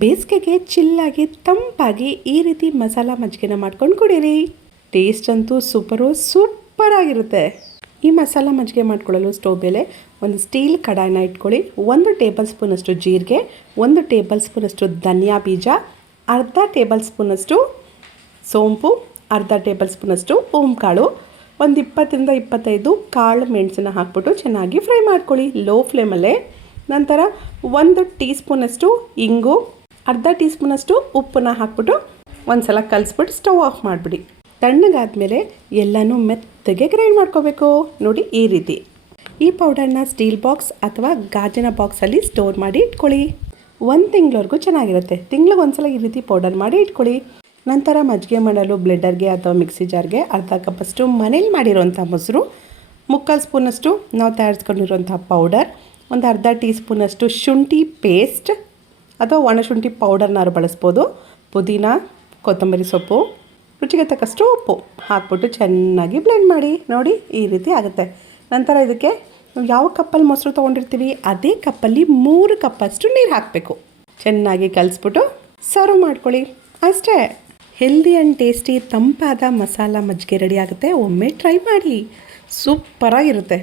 ಬೇಸಿಗೆಗೆ ಚಿಲ್ಲಾಗಿ ತಂಪಾಗಿ ಈ ರೀತಿ ಮಸಾಲ ಮಜ್ಜಿಗೆನ ಮಾಡ್ಕೊಂಡು ಕುಡೀರಿ. ಟೇಸ್ಟ್ ಅಂತೂ ಸೂಪರಾಗಿರುತ್ತೆ. ಈ ಮಸಾಲ ಮಜ್ಜಿಗೆ ಮಾಡ್ಕೊಳ್ಳಲು ಸ್ಟವ್ ಮೇಲೆ ಒಂದು ಸ್ಟೀಲ್ ಕಡಾಯಿನ ಇಟ್ಕೊಳ್ಳಿ. 1 ಟೇಬಲ್ ಸ್ಪೂನಷ್ಟು ಜೀರಿಗೆ, 1 ಟೇಬಲ್ ಸ್ಪೂನಷ್ಟು ಧನಿಯಾ ಬೀಜ, ಅರ್ಧ ಟೇಬಲ್ ಸ್ಪೂನಷ್ಟು ಸೋಂಪು, ಅರ್ಧ ಟೇಬಲ್ ಸ್ಪೂನಷ್ಟು ಓಂಕಾಳು, ಒಂದು 20-25 ಕಾಳು ಮೆಣಸನ್ನ ಹಾಕ್ಬಿಟ್ಟು ಚೆನ್ನಾಗಿ ಫ್ರೈ ಮಾಡ್ಕೊಳ್ಳಿ ಲೋ ಫ್ಲೇಮಲ್ಲೇ. ನಂತರ 1 ಟೀ ಸ್ಪೂನಷ್ಟು ಇಂಗು, ಅರ್ಧ ಟೀ ಸ್ಪೂನಷ್ಟು ಉಪ್ಪನ್ನ ಹಾಕ್ಬಿಟ್ಟು ಒಂದು ಸಲ ಕಲಿಸ್ಬಿಟ್ಟು ಸ್ಟವ್ ಆಫ್ ಮಾಡಿಬಿಡಿ. ತಣ್ಣಗಾದ್ಮೇಲೆ ಎಲ್ಲನೂ ಮೆತ್ತಗೆ ಗ್ರೈಂಡ್ ಮಾಡ್ಕೋಬೇಕು. ನೋಡಿ ಈ ರೀತಿ. ಈ ಪೌಡರ್ನ ಸ್ಟೀಲ್ ಬಾಕ್ಸ್ ಅಥವಾ ಗಾಜಿನ ಬಾಕ್ಸಲ್ಲಿ ಸ್ಟೋರ್ ಮಾಡಿ ಇಟ್ಕೊಳ್ಳಿ. 1 ತಿಂಗಳವರೆಗೂ ಚೆನ್ನಾಗಿರುತ್ತೆ. ತಿಂಗ್ಳಿಗೆ ಒಂದ್ಸಲ ಈ ರೀತಿ ಪೌಡರ್ ಮಾಡಿ ಇಟ್ಕೊಳ್ಳಿ. ನಂತರ ಮಜ್ಜಿಗೆ ಮಾಡಲು ಬ್ಲೆಂಡರ್ಗೆ ಅಥವಾ ಮಿಕ್ಸಿ ಜಾರ್ಗೆ ಅರ್ಧ ಕಪ್ಪಷ್ಟು ಮನೇಲಿ ಮಾಡಿರೋಂಥ ಮೊಸರು, 3/4 ಸ್ಪೂನಷ್ಟು ನಾವು ತಯಾರಿಸ್ಕೊಂಡಿರೋಂಥ ಪೌಡರ್, ಒಂದು ಅರ್ಧ ಟೀ ಸ್ಪೂನಷ್ಟು ಶುಂಠಿ ಪೇಸ್ಟ್ ಅಥವಾ ಒಣಶುಂಠಿ ಪೌಡರ್ನಾರು ಬಳಸ್ಬೋದು, ಪುದೀನ, ಕೊತ್ತಂಬರಿ ಸೊಪ್ಪು, ರುಚಿಗೆ ತಕ್ಕಷ್ಟು ಉಪ್ಪು ಹಾಕ್ಬಿಟ್ಟು ಚೆನ್ನಾಗಿ ಬ್ಲೆಂಡ್ ಮಾಡಿ. ನೋಡಿ ಈ ರೀತಿ ಆಗುತ್ತೆ. ನಂತರ ಇದಕ್ಕೆ ಯಾವ ಕಪ್ಪಲ್ಲಿ ಮೊಸರು ತೊಗೊಂಡಿರ್ತೀವಿ ಅದೇ ಕಪ್ಪಲ್ಲಿ 3 ಕಪ್ಪಷ್ಟು ನೀರು ಹಾಕಬೇಕು. ಚೆನ್ನಾಗಿ ಕಲಿಸ್ಬಿಟ್ಟು ಸರ್ವ್ ಮಾಡ್ಕೊಳ್ಳಿ. ಅಷ್ಟೇ, ಹೆಲ್ದಿ ಆ್ಯಂಡ್ ಟೇಸ್ಟಿ ತಂಪಾದ ಮಸಾಲ ಮಜ್ಜಿಗೆ ರೆಡಿ ಆಗುತ್ತೆ. ಒಮ್ಮೆ ಟ್ರೈ ಮಾಡಿ, ಸೂಪರಾಗಿರುತ್ತೆ.